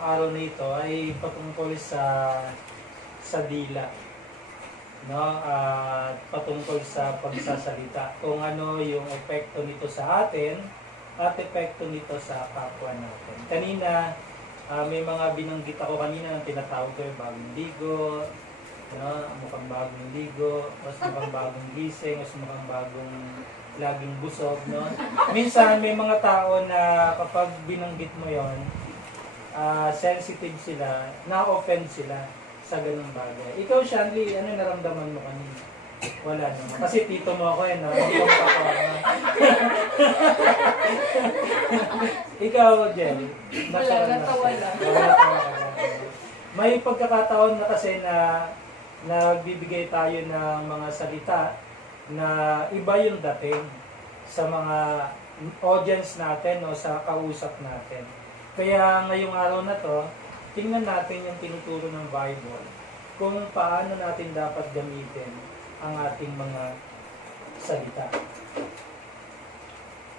araw na ito ay patungkol sa dila, no? At patungkol sa pagsasalita. Kung ano yung epekto nito sa atin at epekto nito sa kapwa natin. Kanina, may mga binanggit ako kanina na tinatawag ko yung bagong ligo, no? Mukhang bagong ligo, mas mukhang bagong gising, mas mukhang bagong laging busog, no? Minsan may mga tao na kapag binanggit mo yon, sensitive sila, na-offend sila sa ganung bagay. Ikaw, Shanley, ano naramdaman mo kanina? Wala naman. Kasi tito mo ako no? Hindi ko ako. Ikaw, Jen. Wala, natawa lang. May pagkakataon na kasi na nagbibigay tayo ng mga salita na iba yung dating sa mga audience natin o sa kausap natin. Kaya ngayong araw na to, tingnan natin yung tinuturo ng Bible kung paano natin dapat gamitin ang ating mga salita.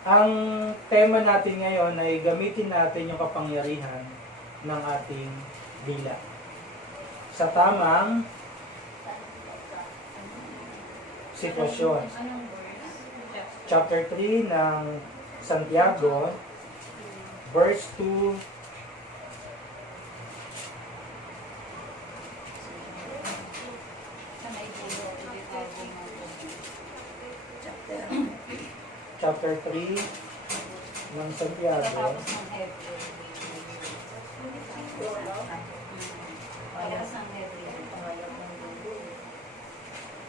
Ang tema natin ngayon ay gamitin natin yung kapangyarihan ng ating dila sa tamang sitwasyon. Chapter 3 ng Santiago, verse 2 chapter 3 ng Santiago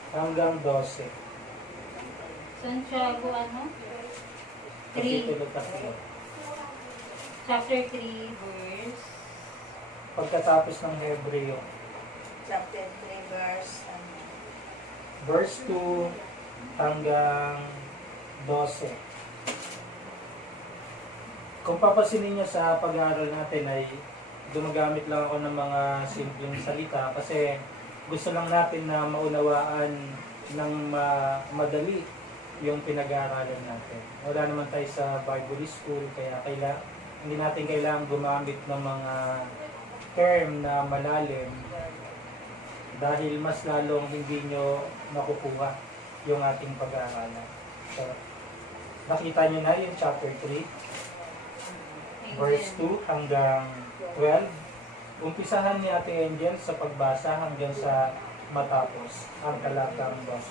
hanggang 12. Santiago ano? 3. Kapitulo 3. Chapter 3 verse. Pagkatapos ng Hebreo. Chapter 3 Verse 2 hanggang 12. Kung papasinin niyo sa pag-aaral natin ay gumagamit lang ako ng mga simpleng salita kasi gusto lang natin na maunawaan ng madali yung pinag-aaralan natin. Wala naman tayo sa Bible School kaya hindi natin kailangan gumamit ng mga term na malalim dahil mas lalong hindi nyo makukuha yung ating pag-aaralan. So, nakita nyo na yung chapter 3, verse 2 hanggang 12. Umpisahan ni Ate Angel sa pagbasa hanggang sa matapos ang talatang 12.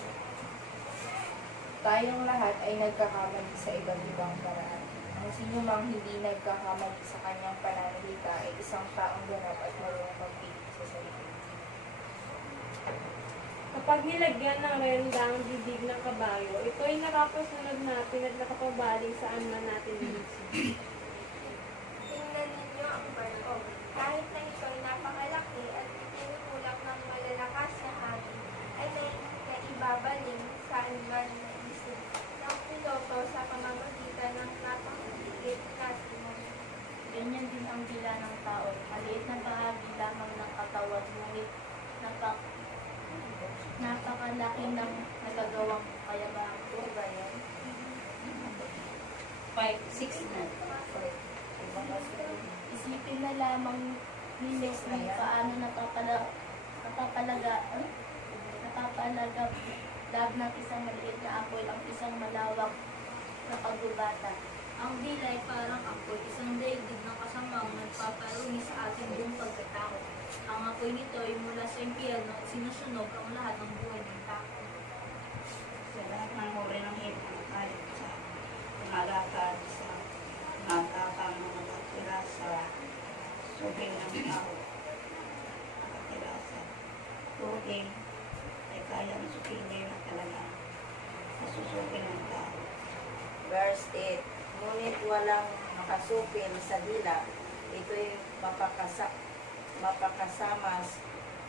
Tayong lahat ay nagkakamali sa iba't ibang paraan. Ang sino mang hindi nagkakamali sa kanyang pananalita ay isang taong ganap at marunong magpili sa sarili. Kapag nilagyan ng renda ang bibig ng kabayo, ito ay nakapasunod natin at nakapabaling saan man natin minsan. Tingnan ninyo ang barko. Kahit na ito ay napakalaki at itinutulak ng malalakas na hangin, ay may naibabaling saan man naisip ng piloto sa pamamagitan ng napakahigit na simon. Ganyan din ang dila ng tao. Maliit na bahagi lamang ng katawan, ngunit napakalaki ng nagagawang kayamaang buhay. 5-6 na. Isipin na lamang ni Leslie paano napapalagab ng isang maliit na apoy ang isang malawak na pagbubata. Ang dila ay parang apoy, isang daigdig ng kasamang nagpaparuni sa ating buong pagkatao. Ang apoy nito ay mula sa impyerno at sinusunog ang lahat ng buhay ng tao. Sa lahat ng uri ng hipon ay sa tumalakad sa matapang mga nakatira sa subing ng tao. Nakatira sa tubig ay kayang sukingin at talagang nasusugin ng tao. Verse 8, ngunit walang makasupil sa dila, ito'y mapakasamas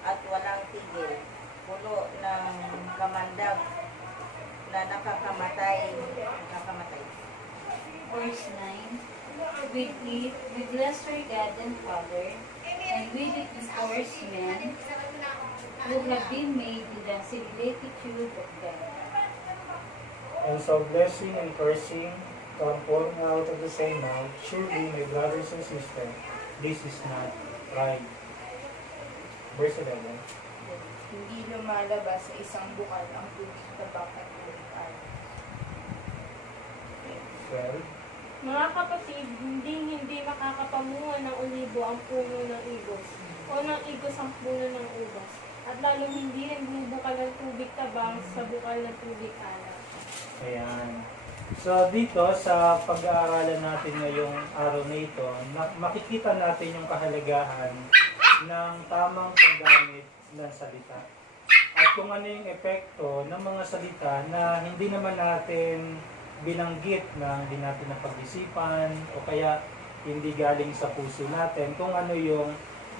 at walang tigil, puno ng kamandag na nakamatay. Verse 9. We bless our God and Father, and with it enforce men who have been made to the similitude of God. And so blessing and cursing come pouring out of the same mouth. Surely, my brothers and sisters, This is not right. Verse 11. Hindi lumalabas sa isang bukal ang tubig tabak at tubig alat. 12. Mga kapatid, hindi makakapamunga ng olibo ang puno ng igos, o ng igos ang puno ng ubas, at lalong hindi rin bubukal ng tubig tabang sa bukal ng tubig alat. Ayan. So dito sa pag-aaralan natin ngayong araw na ito, makikita natin yung kahalagahan ng tamang paggamit ng salita. At kung ano yung epekto ng mga salita na hindi naman natin binanggit na hindi natin napag-isipan o kaya hindi galing sa puso natin kung ano yung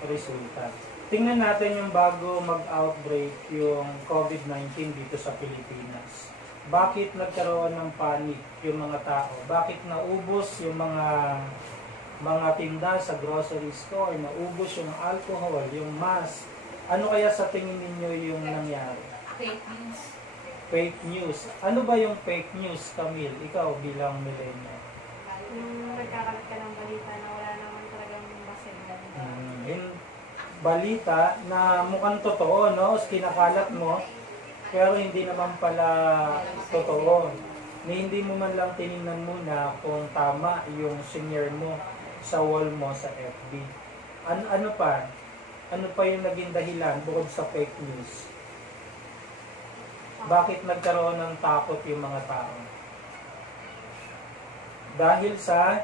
resulta. Tingnan natin yung bago mag-outbreak yung COVID-19 dito sa Pilipinas. Bakit nagkaroon ng panic yung mga tao? Bakit naubos yung mga tinda sa grocery store? Naubos yung alcohol, yung mask? Ano kaya sa tingin ninyo yung nangyari? Fake news. Fake news. Ano ba yung fake news, Camille? Ikaw bilang millennial. Nung nagkakalat ka ng balita na wala naman talagang basehan. Yung balita na mukhang totoo, no? Kinakalat mo, pero hindi naman pala totoo. Hindi mo man lang tinignan muna kung tama yung senior mo sa wall mo sa FB. Ano pa? Ano pa yung naging dahilan bukod sa fake news? Bakit nagkaroon ng takot yung mga tao? Dahil sa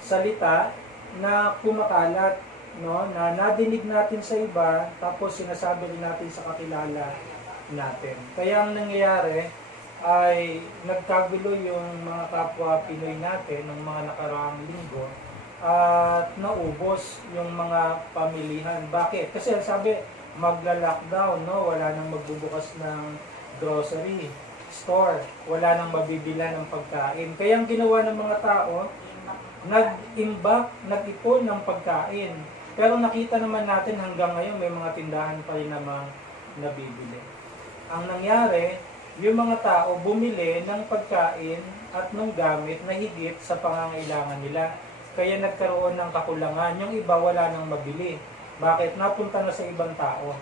salita na kumakalat, no, na nadinig natin sa iba, tapos sinasabi rin natin sa kakilala natin. Kaya ang nangyayari ay nagkagulo yung mga kapwa Pinoy natin ng mga nakaraang linggo at naubos yung mga pamilihan. Bakit? Kasi sabi, magla-lockdown, no? Wala nang magbubukas ng grocery store, wala nang mabibila ng pagkain. Kaya ang ginawa ng mga tao, nag-imbak, nag-ipon ng pagkain. Pero nakita naman natin hanggang ngayon may mga tindahan pa rin namang nabibili. Ang nangyari, yung mga tao bumili ng pagkain at ng gamit na higit sa pangangailangan nila. Kaya nagkaroon ng kakulangan. Yung iba wala nang mabili. Bakit? Napunta na sa ibang tao.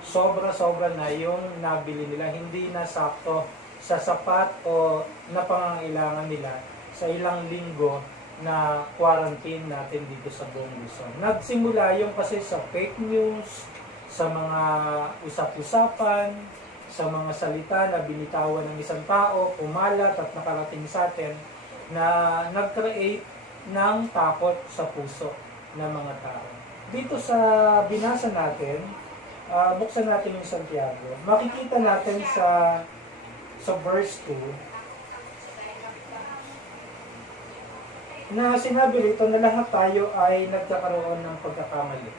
Sobra-sobra na yung nabili nila. Hindi na sakto sa sapat o na pangangailangan nila sa ilang linggo na quarantine natin dito sa buong Luzon. Nagsimula yung kasi sa fake news, sa mga usap-usapan, sa mga salita na binitawan ng isang tao, umalat at nakarating sa atin na nag-create ng takot sa puso ng mga tao. Dito sa binasa natin, buksan natin yung Santiago. Makikita natin sa verse 2 na sinabi rito na lahat tayo ay nagkakaroon ng pagkakamali.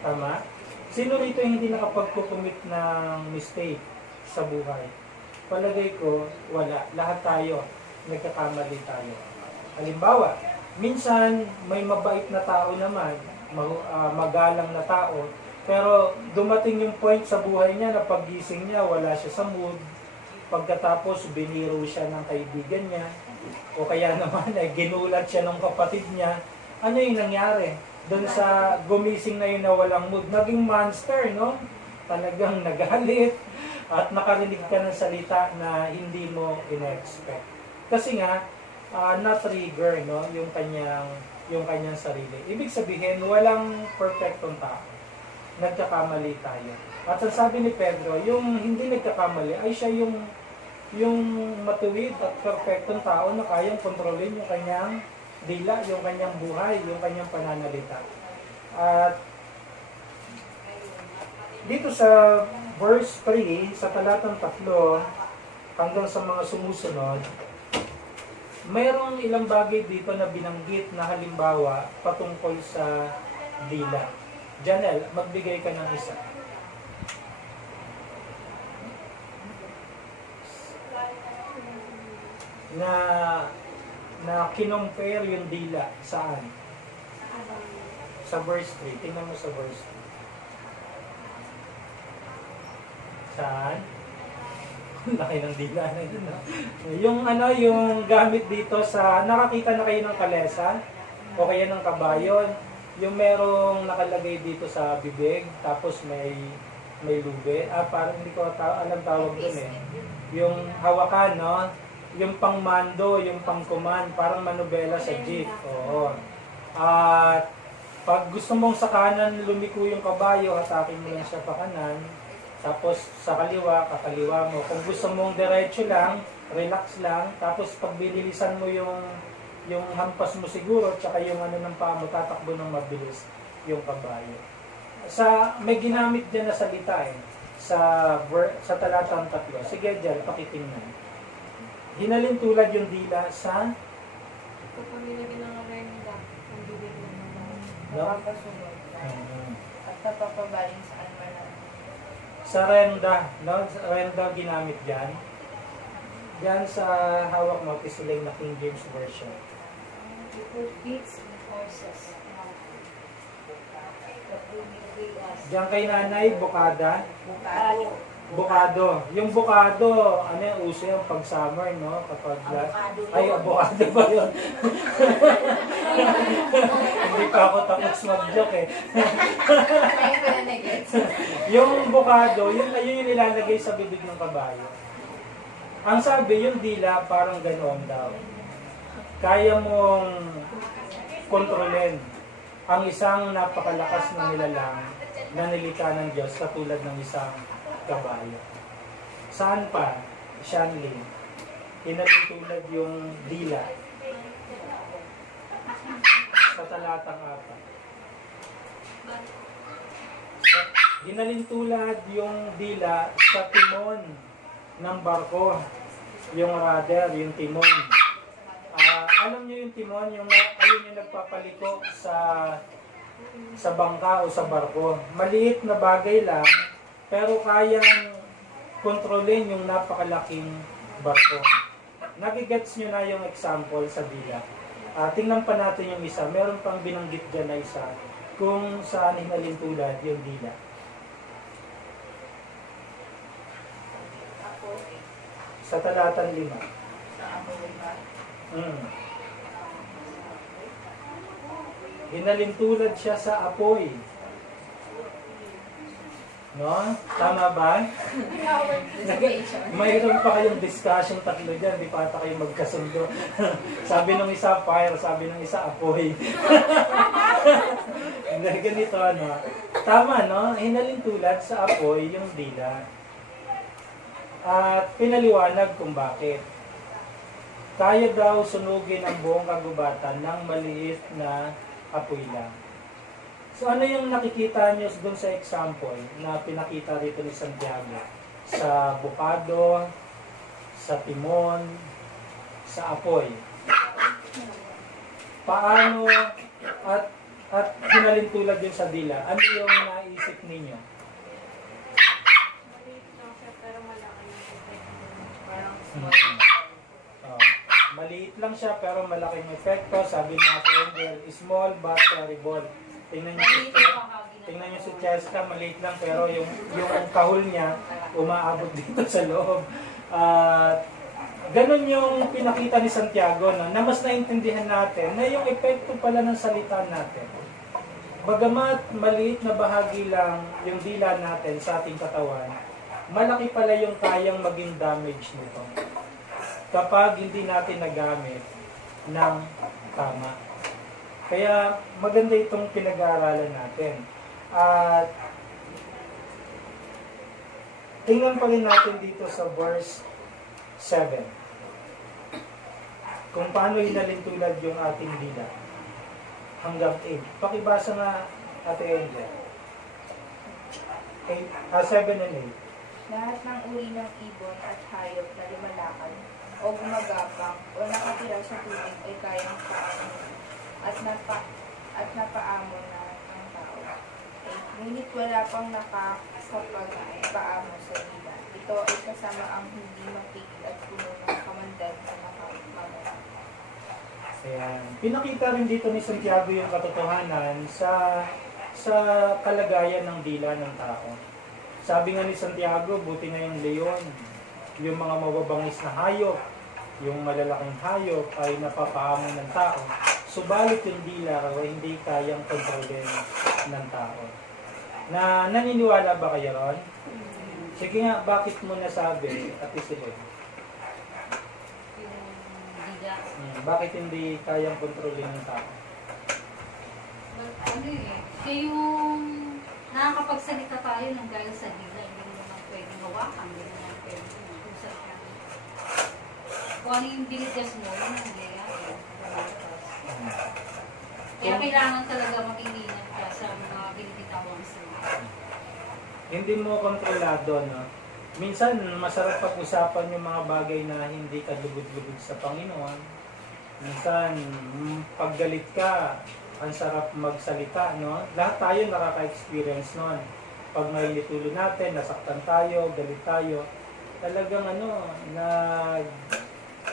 Tama? Sino rito yung hindi nakapagkukumit ng mistake sa buhay? Palagay ko, wala. Lahat tayo, nagkakamali tayo. Halimbawa, minsan may mabait na tao naman, magalang na tao, pero dumating yung point sa buhay niya na paggising niya, wala siya sa mood. Pagkatapos, biniro siya ng kaibigan niya, o kaya naman ay ginulat siya ng kapatid niya. Ano yung nangyari? Doon sa gumising na yun na walang mood, naging monster, no? Talagang nagalit at nakarinig ka ng salita na hindi mo in-expect. Kasi nga, na-trigger, no? Yung kanyang sarili. Ibig sabihin, walang perfectong tao. Nagkakamali tayo. At ang sabi ni Pedro, yung hindi nagkakamali ay siya yung matuwid at perfectong tao na kayang kontrolin yung kanyang dila, yung kanyang buhay, yung kanyang pananalita. At dito sa verse 3, sa talatang 3 hanggang sa mga sumusunod, mayroong ilang bagay dito na binanggit na halimbawa patungkol sa dila. Janelle, magbigay ka ng isa. Na kinompare yung dila saan? Sa verse 3. Tingnan mo sa verse 3. Saan? Laki ng dila na yun, no? yung gamit dito sa, nakakita na kayo ng kalesa o kaya ng kabayo, yung merong nakalagay dito sa bibig, tapos may lube. Parang hindi ko alam tawag dun eh. Yung hawakan, no? Yung pang-mando, yung pang-command, parang manubela sa jeep. Oo. At pag gusto mong sa kanan lumiko yung kabayo, hatakin mo lang siya pa kanan. Tapos sa kaliwa, kakaliwa mo. Kung gusto mong diretso lang, relax lang. Tapos pag binilisan mo yung hampas mo siguro, tsaka yung ano ng paa mo, tatakbo ng mabilis yung kabayo. May ginamit dyan na salita eh, sa talatang 3. Sige, Jel, pakitingnan. Hinalin tulad yung dila sa Kapag nilagyan ng renda, ang bibig ng mga Napapasunod lang. At napapabaling saan man na. sa renda, no? Sa renda ginamit dyan. Dyan sa hawak mo, kisilay na King James Version. You put beats in horses. That will be us. Diyan kay nanay, bukada. Bukado. Bukado. Yung bukado, ano yung uso yung pag summer, no? Kapag Avocado yun. ay, avocado ba yun? Hindi pa ako tapos mag-joke eh. Ngayon ko na nag-gets. Yung bukado, yun yung nilalagay sa bibig ng kabayo. Ang sabi, yung dila, parang ganoon daw. Kaya mong kontrolin ang isang napakalakas na nilalang na nilikha ng Diyos katulad ng isang kabayo. Saan pa? Shanley. Hinalitulad yung dila sa talatang 4. Ginalintulad yung dila sa timon ng barko, yung rudder, yung timon. Alam niyo yung timon, ayun yung nagpapaliko sa bangka o sa barko. Maliit na bagay lang, pero kayang kontrolin yung napakalaking barko. Nagigets nyo na yung example sa dila. Tingnan pa natin yung isa. Meron pang binanggit dyan na isa kung saan hinalintulad yung dila. Sa talatang 5. Hinalintulad siya sa apoy. No? Tama ba? Mayroon pa kayong discussion tatlo dyan, di pa ata kayo magkasundo. Sabi ng isa fire, sabi ng isa apoy. Ganito ano. Tama, no? Hinalintulad sa apoy yung dila. At pinaliwanag kung bakit. Kaya daw sunugin ang buong kagubatan ng maliit na apoy lang. So ano yung nakikita niyo dun sa example na pinakita rito ni Santiago? Sa bukado, sa timon, sa apoy. Paano at hinalintulad din sa dila? Ano yung naisip ninyo? maliit lang siya pero malaki yung bibig. Parang Maliit lang siya pero malaking epekto. Sabi ng Angel, small but terrible. Tingnan niyo si Cheska, maliit lang pero yung kahul niya umaabot dito sa loob. Ganon yung pinakita ni Santiago, no? Na mas naintindihan natin na yung epekto pala ng salita natin. Bagamat maliit na bahagi lang yung dila natin sa ating katawan, malaki pala yung kayang maging damage nito kapag hindi natin nagamit ng tama. Kaya maganda itong pinag-aaralan natin. At tingnan pa rin natin dito sa verse 7. Kung paano hinalintulad yung ating dila. Hanggang 8. Pakibasa nga, Ate Angel. 7 and 8. lahat ng uri ng ibon at hayop na lumalakad o gumagapang o nakatira sa tubig ay kayang paamon at napaamon na ng tao. Ngunit wala pang nakakapagpaamon sa dila. Ito ay kasama ang hindi mapigil at puno ng kamandag na nakakamagal. Ayan. Pinakita rin dito ni Santiago yung katotohanan sa kalagayan ng dila ng tao. Sabi nga ni Santiago, buti na yung leon, yung mga mababangis na hayop, yung malalaking hayop ay napapaamo ng tao, subalit yung dila raw hindi kayang kontrolin ng tao. Naniniwala ba kayo ron? Sige nga, bakit mo nasabi, Ate Silene? Yung dila. Bakit hindi kayang kontrolin ng tao? Ano eh, kaya yung nakakapagsalita tayo ng dahil sa dila, hindi mo naman pwedeng hawakan, hindi mo naman pwedeng usap ka. Kung ano yung binigas mo, yun ang nangyayari. Kaya kailangan talaga mag-ingat ka sa mga binibitawang sila. Hindi mo kontrolado, no? Minsan, masarap pag-usapan yung mga bagay na hindi ka lugod-lugod sa Panginoon. Minsan, pag galit ka, ang sarap magsalita, no? Lahat tayo nakaka-experience nun. Pag may litulo natin, nasaktan tayo, galit tayo, talagang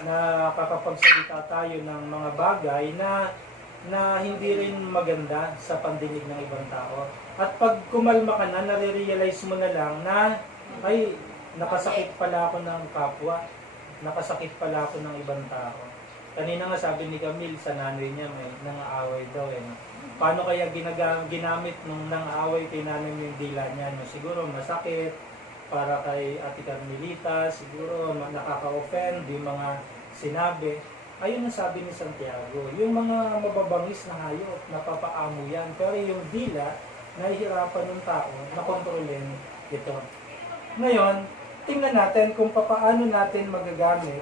nakakapagsalita tayo ng mga bagay na hindi rin maganda sa pandinig ng ibang tao. At pag kumalma ka na, nare-realize mo na lang na, ay, nakasakit pala ako ng kapwa, nakasakit pala ako ng ibang tao. Kanina nga sabi ni Camille sa nanay niya, may nang-aaway daw eh. Paano kaya ginamit nung nang-aaway kay nanay yung dila niya? No? Siguro masakit para kay Ate Carmelita, siguro nakaka-offend yung mga sinabi. Ayun ang sabi ni Santiago, yung mga mababangis na hayop, napapaamo yan. Pero yung dila, nahihirapan ng tao na kontrolin ito. Ngayon, tingnan natin kung paano natin magagamit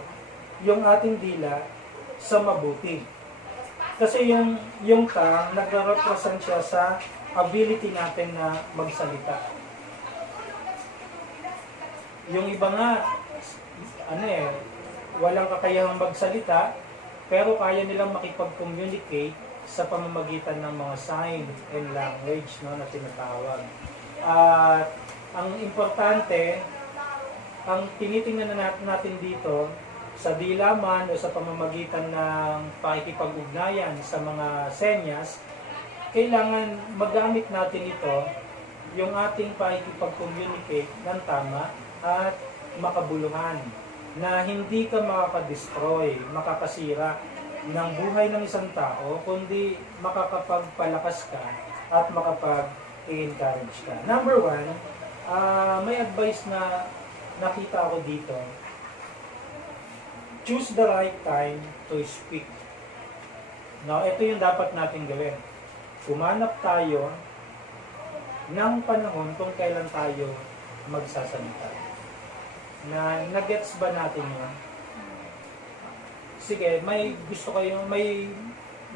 yung ating dila sa mabuti. Kasi yung tongue, nagre-represent siya sa ability natin na magsalita. Yung iba nga, walang kakayahang magsalita, pero kaya nilang makipag-communicate sa pamamagitan ng mga sign and language, no, na tinatawag. At ang importante, ang tinitingnan natin dito, sa dila man o sa pamamagitan ng pakikipag-ugnayan sa mga senyas, kailangan magamit natin ito, yung ating pakikipag-communicate ng tama at makabuluhan, na hindi ka makakadestroy, makakasira ng buhay ng isang tao, kundi makakapagpalakas ka at makapag-encourage ka. Number 1, may advice na nakita ako dito. Choose the right time to speak. Now, ito yung dapat natin gawin. Kumanap tayo ng panahon kung kailan tayo magsasalita. Nagets ba natin yun? Sige, may gusto kayo, may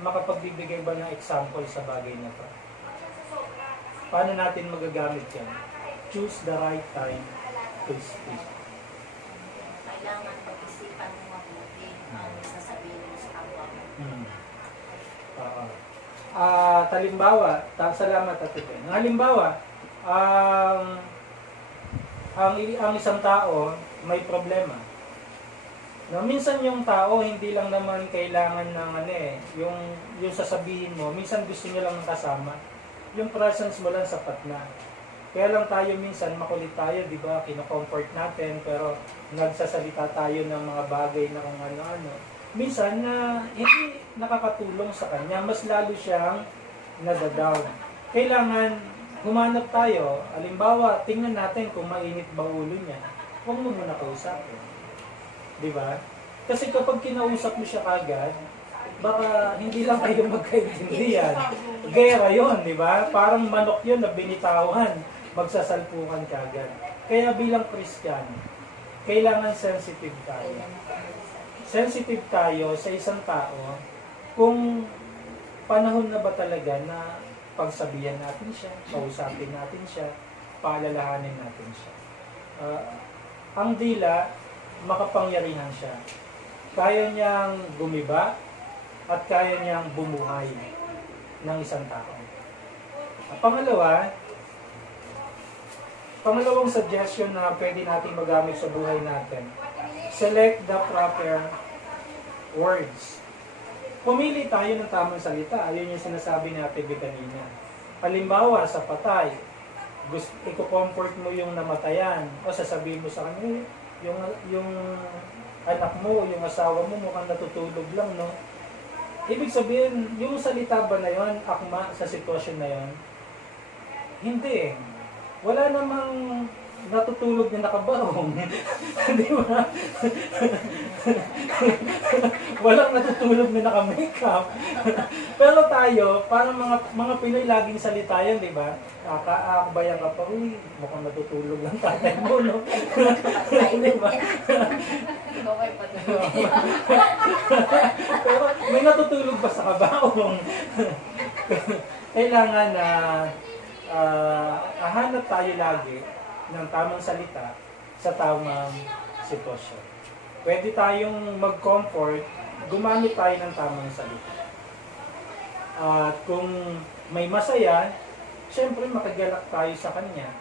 makapagbibigay ba ng example sa bagay na to? Paano natin magagamit yan? Choose the right time to speak. Kailangan pag-isipan mo mabuti ang sasabihin mo sa kapwa mo. Halimbawa, salamat Ate Ben. Halimbawa, ang isang tao may problema. No, minsan yung tao hindi lang naman kailangan ng yung sasabihin mo, minsan gusto niya lang kasama. Yung presence mo lang sapat na. Kaya lang tayo minsan makulit tayo, di ba? Kino-comfort natin pero nagsasalita tayo ng mga bagay na kung ano-ano. Minsan na hindi nakakatulong sa kanya, mas lalo siyang nadadown. Kailangan humanap tayo. Halimbawa, tingnan natin kung mainit ba ulo niya. Huwag mo muna kausapin. Di ba? Kasi kapag kinausap mo siya kagad, baka hindi lang kayo magkaintindihan. Gera yun, di ba? Parang manok yun na binitawan, magsasalpukan kagad. Kaya bilang Christian, kailangan sensitive tayo. Sensitive tayo sa isang tao kung panahon na ba talaga na pagsabihan natin siya, kausapin natin siya, paalalahanin natin siya. Ang dila, makapangyarihan siya. Kaya niyang gumiba at kaya niyang bumuhay ng isang tao. Pangalawang suggestion na pwede natin magamit sa buhay natin, select the proper words. Pumili tayo ng tamang salita. Ayun yung sinasabi natin kanina. Halimbawa, sa patay, iko-comfort mo yung namatayan o sasabihin mo sa kanya, yung anak mo, yung asawa mo mukhang natutulog lang, no? Ibig sabihin, yung salita ba na yon akma sa sitwasyon na yon? Hindi eh. Wala namang natutulog na nakabarong. Di ba? Walang natutulog na naka-makeup. Pero tayo, parang mga Pinoy laging salita yan, di ba? Akaakbayan ka pa, uy, mukhang natutulog lang tatay mo, no? Di ba? Okay pa doon. Pero may natutulog ba sa kabaong? Kailangan na hahanap tayo lagi ng tamang salita sa tamang sitwasyon. Pwede tayong mag-comfort, gumamit tayo ng tamang salita. At kung may masaya, syempre makagalak tayo sa kanya.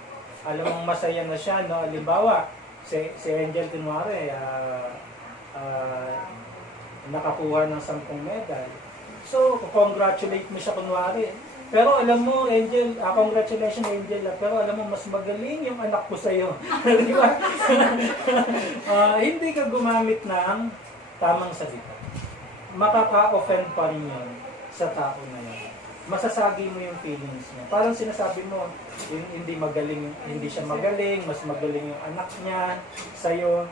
Alam mong masaya na siya, no? Halimbawa, si Angel kunwari, nakakuha ng 10 medal. So, congratulate mo siya kunwari. Pero alam mo, Angel, congratulations Angel, pero alam mo, mas magaling yung anak ko sa'yo. Di ba? Hindi ka gumamit ng tamang salita. Makaka-offend pa rin yun sa tao na yun. Masasagi mo yung feelings niya. Parang sinasabi mo, hindi magaling, hindi siya magaling, mas magaling yung anak niya sa'yo.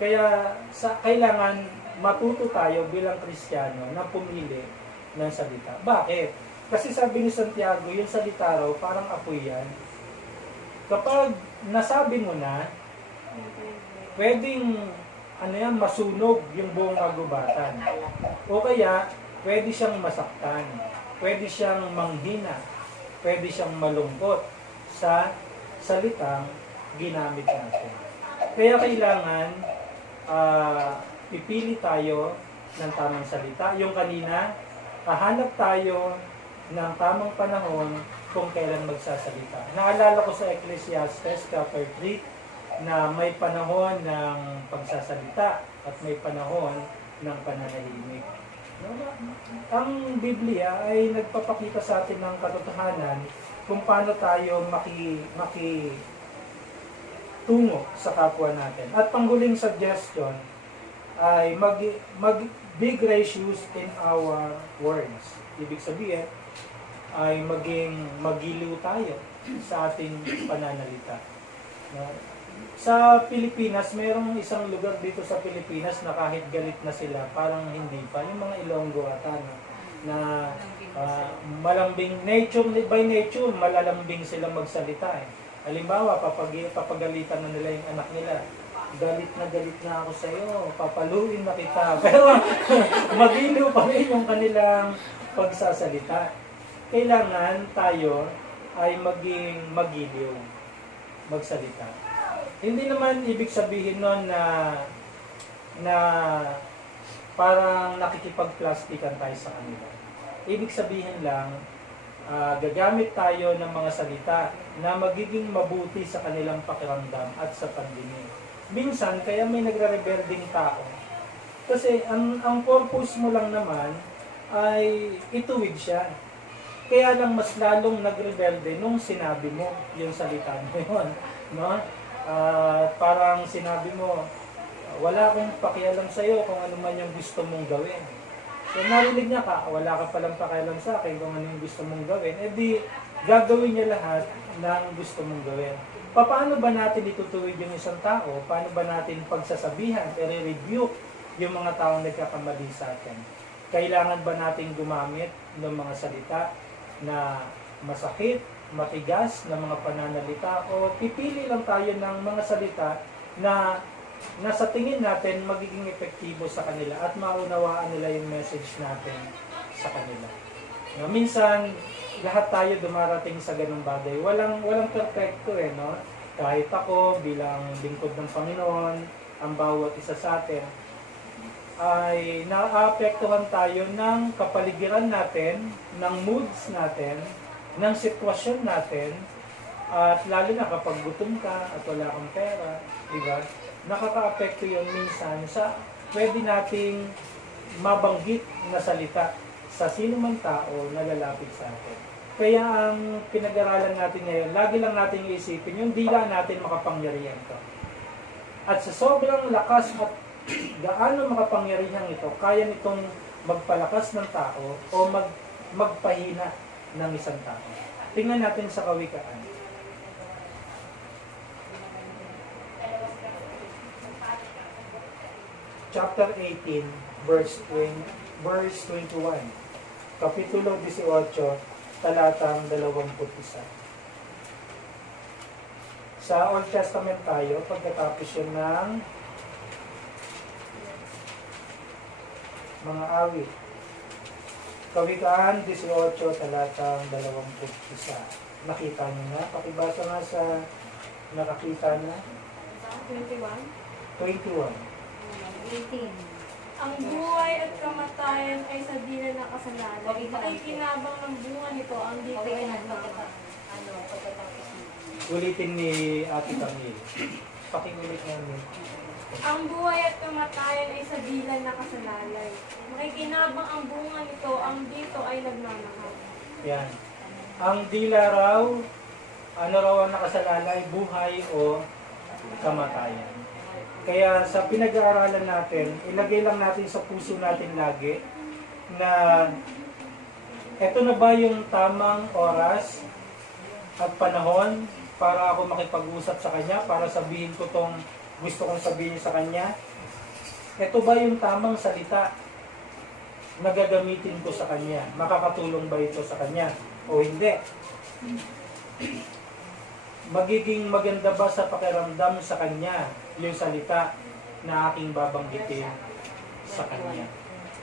Kaya kailangan matuto tayo bilang Kristiyano na pumili ng salita. Bakit? Kasi sabi ni Santiago, yung salita raw, parang apoy yan. Kapag nasabi mo na, pwedeng masunog yung buong kagubatan. O kaya, pwede siyang masaktan. Pwede siyang manghina. Pwede siyang malungkot sa salitang ginamit natin. Kaya kailangan pipili tayo ng tamang salita. Yung kanina, hahanap tayo ng tamang panahon kung kailan magsasalita. Naalala ko sa Ecclesiastes chapter 3 na may panahon ng pagsasalita at may panahon ng pananahimik. Ang Biblia ay nagpapakita sa atin ng katotohanan kung paano tayo makitungo sa kapwa natin. At panghuling suggestion ay be gracious in our words. Ibig sabihin, ay magiliw tayo sa ating pananalita. Sa Pilipinas, mayroong isang lugar dito sa Pilipinas na kahit galit na sila, parang hindi pa. Yung mga Ilonggo ata, na malambing, by nature, malalambing sila magsalita. Halimbawa, papagalitan na nila yung anak nila. Galit na ako sa iyo, papaluin na kita. Pero magiliw pa rin yung kanilang pagsasalita. Kailangan tayo ay maging magiliw, magsalita. Hindi naman ibig sabihin nun na parang nakikipagplastikan tayo sa kanila. Ibig sabihin lang, gagamit tayo ng mga salita na magiging mabuti sa kanilang pakiramdam at sa pandinig. Minsan, kaya may nagre-rebelding tao. Kasi ang purpose mo lang naman ay ituwid siya. Kaya lang mas lalong nagrebelde nung sinabi mo yung salita mo yun. No? Parang sinabi mo, wala akong pakialam sa'yo kung ano man yung gusto mong gawin. So narinig niya ka, wala ka palang pakialam sa akin kung ano yung gusto mong gawin. E di, gagawin niya lahat ng gusto mong gawin. Paano ba natin itutuwid yung isang tao? Paano ba natin pagsasabihan, i-rebuke yung mga taong nagkakamali sa atin? Kailangan ba natin gumamit ng mga salita na masakit, matigas na mga pananalita, o pipili lang tayo ng mga salita na sa tingin natin magiging epektibo sa kanila at maunawaan nila yung message natin sa kanila. No, minsan lahat tayo dumarating sa ganung bagay. Walang perfecto no? Kahit ako bilang lingkod ng Panginoon, ang bawat isa sa atin ay naaapektuhan tayo ng kapaligiran natin, ng moods natin, ng sitwasyon natin, at lalo na kapag gutom ka at wala kang pera, diba? Nakaka-apekto yun minsan sa pwede nating mabanggit na salita sa sino man tao na lalapit sa atin. Kaya ang pinag-aralan natin ngayon, lagi lang natin iisipin yung dila natin makapangyarihan to. At sa sobrang lakas at gaano makapangyarihan ito, kaya nitong magpalakas ng tao o magpahina ng isang tao. Tingnan natin sa Kawikaan. Chapter 18, verse 21. Kapitulo 18, talatang 21. Sa Old Testament tayo, pagkatapos yun ng mga awit. Kawikaan 18, talatang 21. Nakita niyo na? Pakibasa nga sa nakakita na. 21. 21. 18. Ang buhay at kamatayan ay sa dila ng kasalanan. Okay, Nakikinabang ng bunga nito ang dito Okay ay na, nagmamahal. pagkatapos nito. Ulitin ni Ate Camille. Pakiulit namin. Ang buhay at kamatayan ay sa dila ng kasalanan. Nakikinabang ang bunga nito ang dito ay nagmamahal. Yan. Ang dila raw, ano raw ang nakasalalay, buhay o kamatayan. Kaya sa pinag-aaralan natin, ilagay lang natin sa puso natin lagi na eto na ba yung tamang oras at panahon para ako makipag-usap sa kanya, para sabihin ko tong gusto kong sabihin sa kanya. Ito ba yung tamang salita na gagamitin ko sa kanya? Makakatulong ba ito sa kanya o hindi? Magiging maganda ba sa pakiramdam sa kanya yung salita na aking babanggitin sa kanya?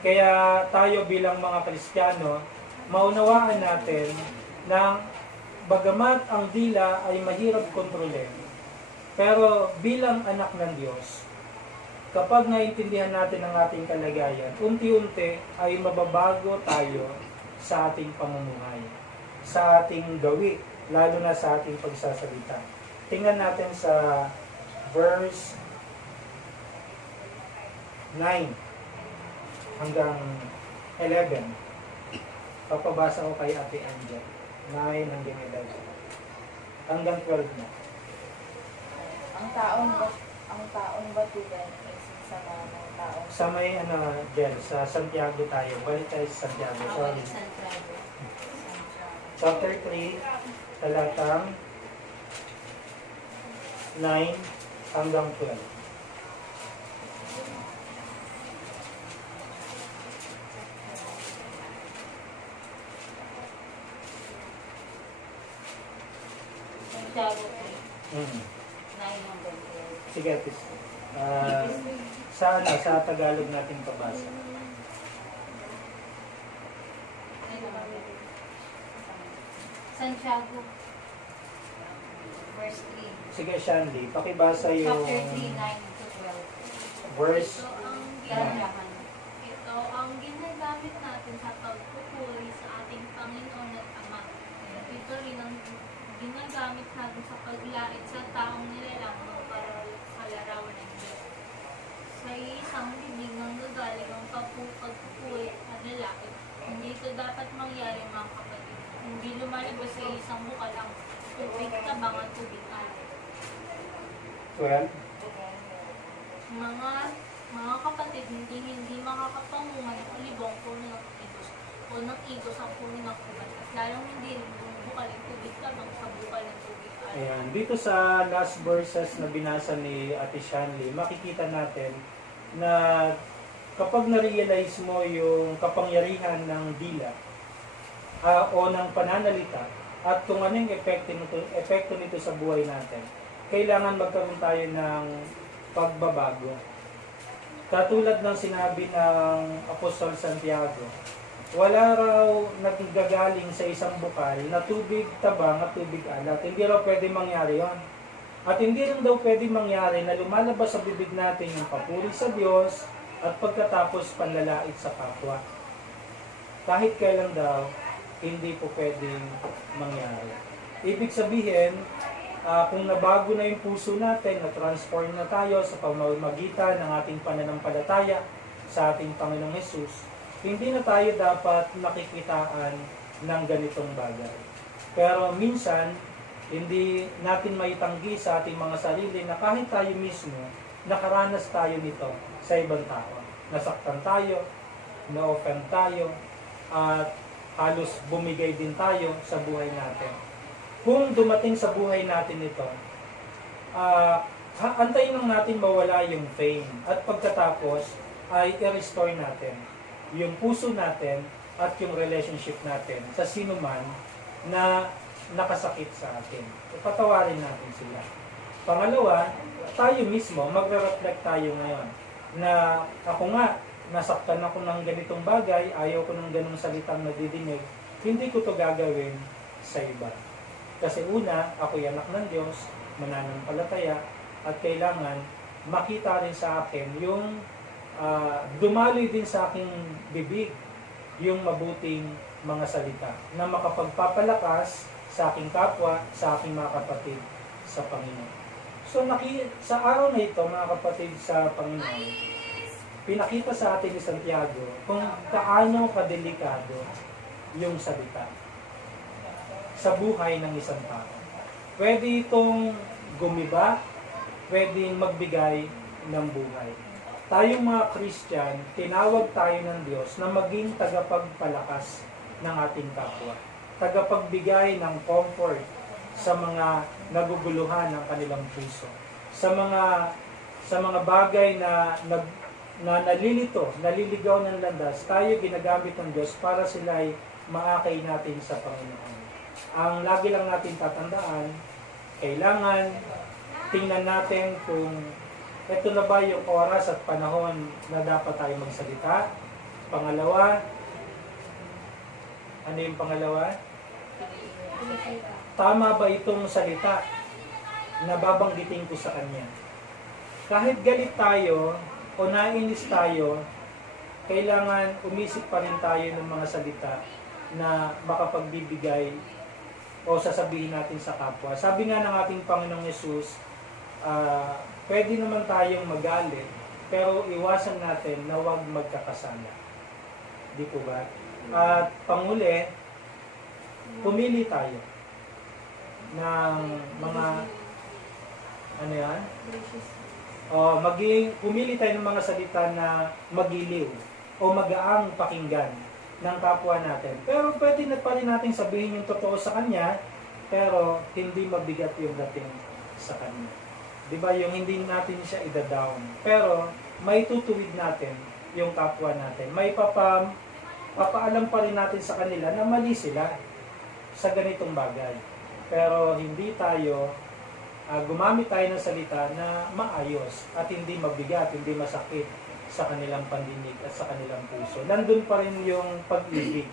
Kaya tayo bilang mga Kristiyano, maunawaan natin na bagamat ang dila ay mahirap kontrolin, pero bilang anak ng Diyos, kapag naintindihan natin ang ating kalagayan, unti-unti ay mababago tayo sa ating pamumuhay, sa ating gawi, lalo na sa ating pagsasalita. Tingnan natin sa verse 9 hanggang 11. Papabasa ko kay Ate Angel. 9 hanggang 11. Hanggang 12 na. Ang taong batugan ay sinsama ng taong Sa may Jen, sa Santiago tayo. Balik tayo sa Santiago. Sorry. Chapter 3, talatang 9 hanggang 12. Santiago 3, Mm. 9 hanggang 12. Sige, Atis. Sa Tagalog natin pabasa. Santiago, verse 3. Sige, Shandy, pakibasa yung Chapter 3, 9 to 12. verse. Dahan-dahan. Ito ang ginagamit natin sa pagpupuri sa ating Panginoon at Ama. At ito rin ang ginagamit natin sa paglait sa taong nilalang para sa larawan ng Diyos. Sa isang bibig ng gagaling ang pagpupuri at lalaki. Hindi ito dapat mangyari, mga kapatid. Hindi lumalabas sa isang bukal ang tubig tabang at tubig alat. 12. Mga kapatid, hindi makakapamunga ng olibong puno ng igos o ng igos ang puno ng ubat at lalong hindi rin bumubukal ng tubig tabang sa bukal ng tubig alat. Ayan. Dito sa last verses na binasa ni Ate Shanley, makikita natin na kapag na-realize mo yung kapangyarihan ng dila o ng pananalita at kung anong epekto nito sa buhay natin, kailangan magkaroon tayo ng pagbabago. Katulad ng sinabi ng Apostol Santiago, wala raw naggagaling sa isang bukal na tubig tabang at tubig alat. Hindi raw pwede mangyari yon. At hindi rin daw pwede mangyari na lumalabas sa bibig natin yung papuri sa Diyos at pagkatapos panlalait sa kapwa. Kahit kailan daw, hindi po pwedeng mangyari. Ibig sabihin, kung nabago na yung puso natin, na-transform na tayo sa pamamagitan ng ating pananampalataya sa ating Panginoong Hesus, hindi na tayo dapat makikitaan ng ganitong bagay. Pero minsan, hindi natin maitanggi sa ating mga sarili na kahit tayo mismo nakaranas tayo nito sa ibang tao. Nasaktan tayo, na-offend tayo, at halos bumigay din tayo sa buhay natin. Kung dumating sa buhay natin ito, antayin lang natin mawala yung fame. At pagkatapos, ay i-restore natin yung puso natin at yung relationship natin sa sino man na nakasakit sa atin. Ipatawarin natin sila. Pangalawa, tayo mismo, magre-reflect tayo ngayon na ako nga, nasaktan ako ng ganitong bagay, ayaw ko ng ganong salitang nadidinig, hindi ko to gagawin sa iba. Kasi una, ako'y anak ng Diyos, mananampalataya, at kailangan makita rin sa akin yung dumaloy din sa aking bibig yung mabuting mga salita na makapagpapalakas sa aking kapwa, sa aking mga kapatid sa Panginoon. So sa araw na ito, mga kapatid sa Panginoon, pinakita sa atin ni Santiago kung kaano kadelikado yung salita sa buhay ng isang tao. Pwede itong gumiba, pwedeng magbigay ng buhay. Tayong mga Christian, tinawag tayo ng Diyos na maging tagapagpalakas ng ating kapwa. Tagapagbigay ng comfort sa mga naguguluhan ng kanilang puso. Sa mga bagay na nalilito, naliligaw ng landas, tayo ginagamit ng Diyos para sila ay maakay natin sa Panginoon. Ang lagi lang natin tatandaan, kailangan tingnan natin kung ito na ba yung oras at panahon na dapat tayo magsalita. Pangalawa, ano yung pangalawa? Tama ba itong salita na babanggitin ko sa kanya? Kahit galit tayo o nainis tayo, kailangan umisip pa rin tayo ng mga salita na makapagbibigay o sasabihin natin sa kapwa. Sabi nga ng ating Panginoong Yesus, pwede naman tayong magalit, pero iwasan natin na huwag magkakasala. Di po ba? At panguli, pumili tayo ng mga ano yan? Pumili tayo ng mga salita na magiliw o magaang pakinggan ng kapwa natin. Pero pwede na pa rin natin sabihin yung totoo sa kanya, pero hindi mabigat yung dating sa kanya. Diba, yung hindi natin siya ida-down. Pero may tutuwid natin yung kapwa natin. May papaalam pa rin natin sa kanila na mali sila sa ganitong bagay. Pero hindi tayo gumamit tayo ng salita na maayos at hindi mabigat, hindi masakit sa kanilang pandinig at sa kanilang puso. Nandun pa rin yung pag-ibig.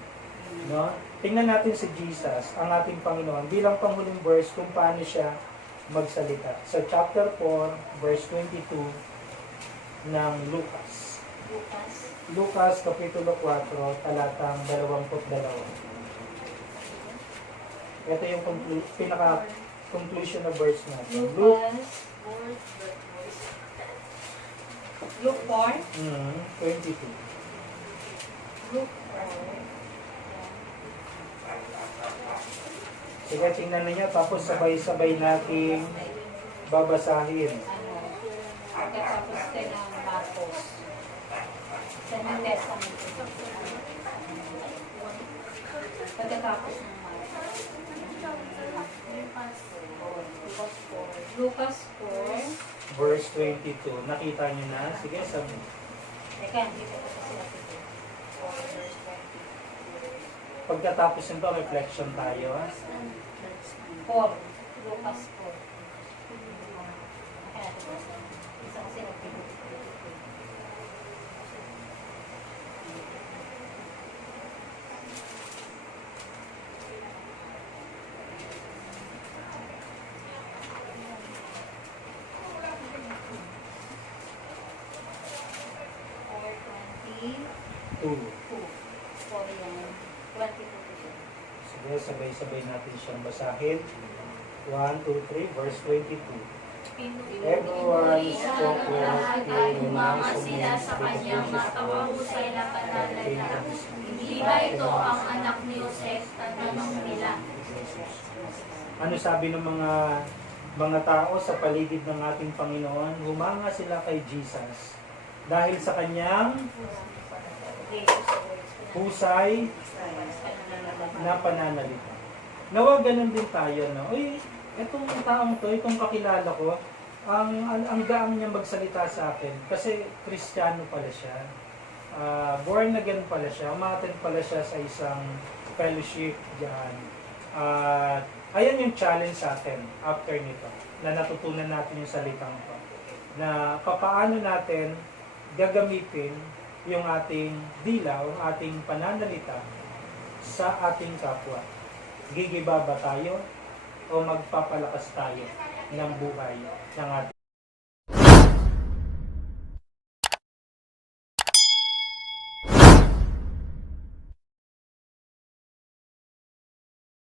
No? Tingnan natin si Jesus, ang ating Panginoon, bilang panghuling verse kung paano siya magsalita. Sa chapter 4, verse 22 ng Lucas. Lucas, kapitulo 4, talatang 22. Ito yung pinaka-conclusion na verse natin. Luke 4. 22. Luke 4. Sige, tingnan ninyo, tapos sabay-sabay nating babasahin. Pagkatapos tayo ng Marcos. Sa New Testament. Pagkatapos ng Marcos. Lucas 4. Verse 22. Nakita nyo na? Sige, sabi. Teka, hindi ko pa sila pito. Verse 22. Pagkatapos nito, reflection tayo. 4. Lucas 4. Isa kasi nagpito. Sige, sabay-sabay natin siyang basahin. 1, 2, 3, verse 22. Everyone spoke well At umama sila sa kanyang makapahusay na pananalita. Hindi ba ito ang anak ni Joseph? Tanong nila. Ano sabi ng mga mga tao sa paligid ng ating Panginoon, humanga sila kay Jesus dahil sa kanyang husay na pananalita. Nawa ganun din tayo, no? Uy, itong taong to, itong kakilala ko, ang gaang niya magsalita sa akin kasi Kristiyano pala siya. Born again pala siya, umattend pala siya sa isang fellowship diyan. Ayan yung challenge sa atin after nito, na natutunan natin yung salitang ito. Na papaano natin gagamitin yung ating dila, yung ating pananalita sa ating kapwa. Gigiba ba tayo o magpapalakas tayo ng buhay ng ating